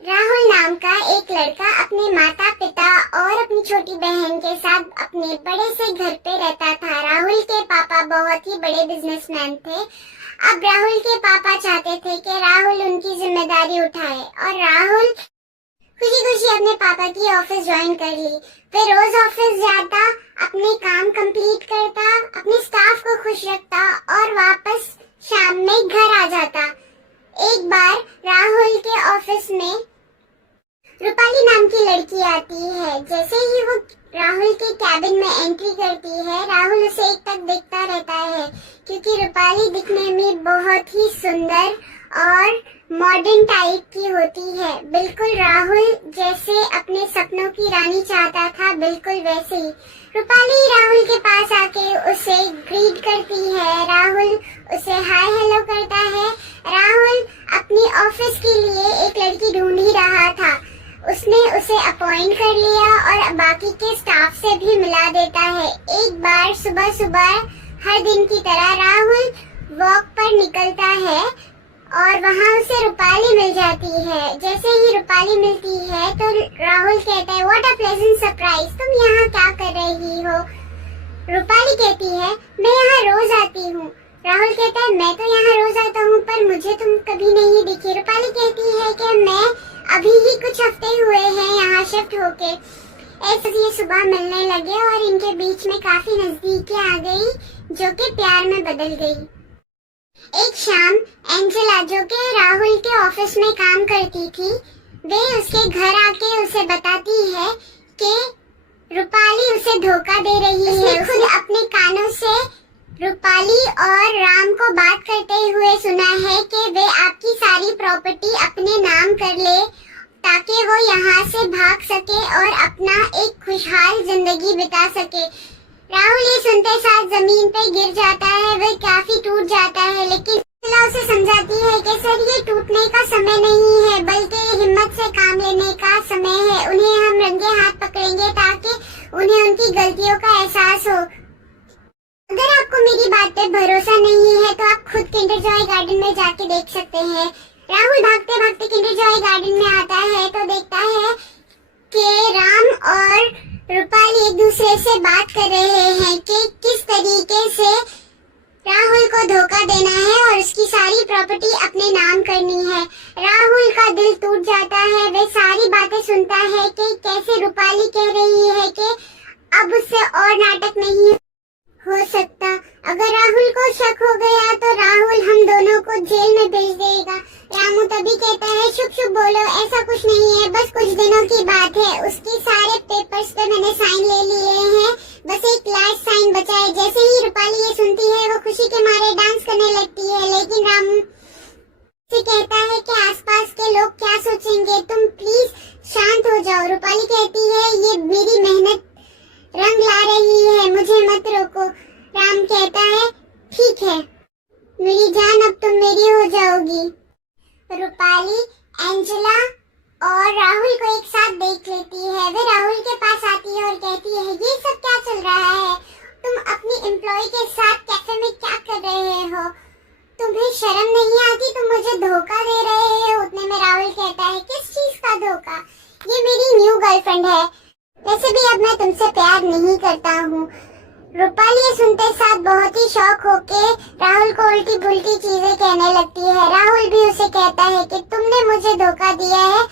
राहुल नाम का एक लड़का अपने माता पिता और अपनी छोटी बहन के साथ अपने बड़े से घर पे रहता था। राहुल के पापा बहुत ही बड़े बिजनेसमैन थे। अब राहुल के पापा चाहते थे कि राहुल उनकी जिम्मेदारी उठाए और राहुल खुशी खुशी अपने पापा की ऑफिस ज्वाइन कर ली। फिर रोज ऑफिस जाता, अपने काम कंप्लीट करता, अपने स्टाफ को खुश रखता और वापस शाम में घर आ जाता। एक बार राहुल के ऑफिस में रूपाली नाम की लड़की आती है। जैसे ही वो राहुल के कैबिन में एंट्री करती है, राहुल उसे एक तक देखता रहता है क्योंकि रूपाली दिखने में बहुत ही सुंदर और मॉडर्न टाइप की होती है। बिल्कुल राहुल जैसे अपने सपनों की रानी चाहता था, बिल्कुल वैसे ही रूपाली राहुल के पास आके उसे ग्रीट करती है। राहुल उसे हाय हेलो करता है। राहुल अपनी ऑफिस के लिए एक लड़की ढूंढ ही रहा था। उसने उसे अपॉइंट कर लिया और बाकी के स्टाफ से भी मिला देता है। एक बार सुबह सुबह हर दिन की तरह राहुल वॉक पर निकलता है और वहाँ उसे रूपाली मिल जाती है। जैसे ही रूपाली मिलती है तो राहुल कहता है, व्हाट अ प्लेजेंट सरप्राइज, तुम यहाँ क्या कर रही हो? रूपाली कहती है, मैं यहाँ रोज आती हूँ। राहुल कहता है, मैं तो यहाँ रोज आता हूँ पर मुझे तुम कभी नहीं दिखी। रूपाली कहती है कि मैं अभी ही कुछ हफ्ते हुए हैं यहाँ शिफ्ट होके। ऐसे ये सुबह मिलने लगे और इनके बीच में काफी नजदीकी आ गई जो कि प्यार में बदल गई। एक शाम एंजेला जो कि राहुल के ऑफिस में काम करती थी, वे उसके घर आके उसे बताती है कि रूपाली उसे धोखा दे रही है। खुद अपने कानों से रूपाली और राम को बात करते हुए सुना है कि वे आपकी सारी प्रॉपर्टी अपने नाम कर ले ताकि वो यहाँ से भाग सके और अपना एक खुशहाल जिंदगी बिता सके। राहुल ये सुनते साथ जमीन पे गिर जाता है, वह काफी टूट जाता है, लेकिन उसे समझाती है कि सर ये टूटने का समय नहीं है बल्कि हिम्मत से काम लेने का समय है। उन्हें हम रंगे हाथ पकड़ेंगे ताकि उन्हें उनकी गलतियों का एहसास हो। अगर आपको मेरी बात पे भरोसा नहीं है तो आप खुद किंडर जॉय गार्डन में जाके देख सकते हैं। राहुल भागते भागते किंडर जॉय गार्डन में आता है तो देखता है कि राम और रूपाली एक दूसरे से बात कर रहे हैं कि किस तरीके से राहुल को धोखा देना है और उसकी सारी प्रॉपर्टी अपने नाम करनी है। राहुल का दिल टूट जाता है। वह सारी बातें सुनता है कि कैसे रूपाली कह रही है कि अब उससे और नाटक नहीं हो सकता। अगर राहुल को शक हो गया तो राहुल हम दोनों को जेल में भेज देगा। रामू तभी कहता है, शुभ शुभ बोलो, ऐसा कुछ नहीं है, बस कुछ दिनों की बात है। उसके सारे पेपर्स पे मैंने साइन ले लिए हैं, बस एक लास्ट साइन बचा है। जैसे ही रूपाली ये सुनती है वो खुशी के मारे डांस करने लगती है, लेकिन रामू से कहता है कि आसपास के लोग क्या सोचेंगे, तुम प्लीज शांत हो जाओ। रूपाली कहती है, ये मेरी मेहनत रंग ला रही है, मुझे मत रोको। राम कहता है, ठीक है मेरी जान, अब तुम मेरी हो जाओगी। रूपाली एंजेला और राहुल को एक साथ देख लेती है। वे राहुल के पास आती है और कहती है, ये सब क्या चल रहा है? तुम अपनी एम्प्लॉय के साथ कैफे में क्या कर रहे हो? तुम्हें शर्म नहीं आती? तुम मुझे धोखा दे रहे हो। उतने में राहुल कहता है, किस चीज का धोखा? ये मेरी न्यू गर्लफ्रेंड है, वैसे भी अब मैं तुमसे प्यार नहीं करता हूँ। रूपाली ये सुनते साथ बहुत ही शौक होके राहुल को उल्टी पुल्टी चीजें कहने लगती है। राहुल भी उसे कहता है कि तुमने मुझे धोखा दिया है,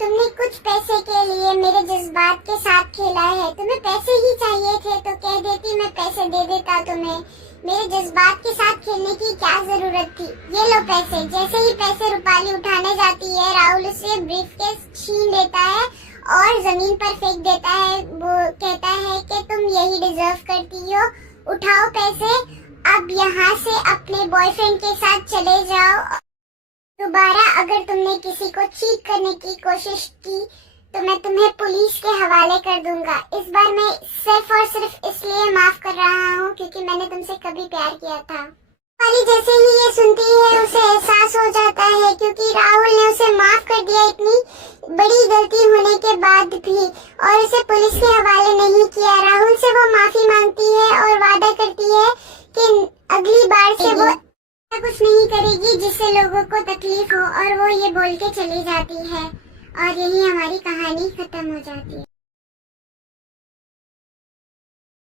तुमने कुछ पैसे के लिए मेरे जज्बात के साथ खेला है। तुम्हें पैसे ही चाहिए थे तो कह देती, मैं पैसे दे देता तुम्हें। मेरे जज्बात के साथ खेलने की क्या जरूरत थी? ये लो पैसे। जैसे ही पैसे रूपाली उठाने जाती है, राहुल उसे ब्रीफकेस छीन लेता है और जमीन पर फेंक देता है। वो कहता है कि तुम यही डिजर्व करती हो, उठाओ पैसे, अब यहाँ से अपने बॉयफ्रेंड के साथ चले जाओ। दोबारा अगर तुमने किसी को चीट करने की कोशिश की तो मैं तुम्हें पुलिस के हवाले कर दूंगा। इस बार मैं सिर्फ और सिर्फ इसलिए माफ कर रहा हूँ क्योंकि मैंने तुमसे कभी प्यार किया था। रूपाली जैसे ही ये सुनती है उसे एहसास हो जाता है क्योंकि राहुल ने उसे माफ कर दिया इतनी बड़ी गलती होने के बाद भी, और उसे पुलिस के हवाले नहीं किया। राहुल से वो माफी मांगती है और वादा करती है कि अगली बार से वो कुछ नहीं करेगी जिससे लोगों को तकलीफ हो और वो ये बोल के चली जाती है और यही हमारी कहानी खत्म हो जाती है।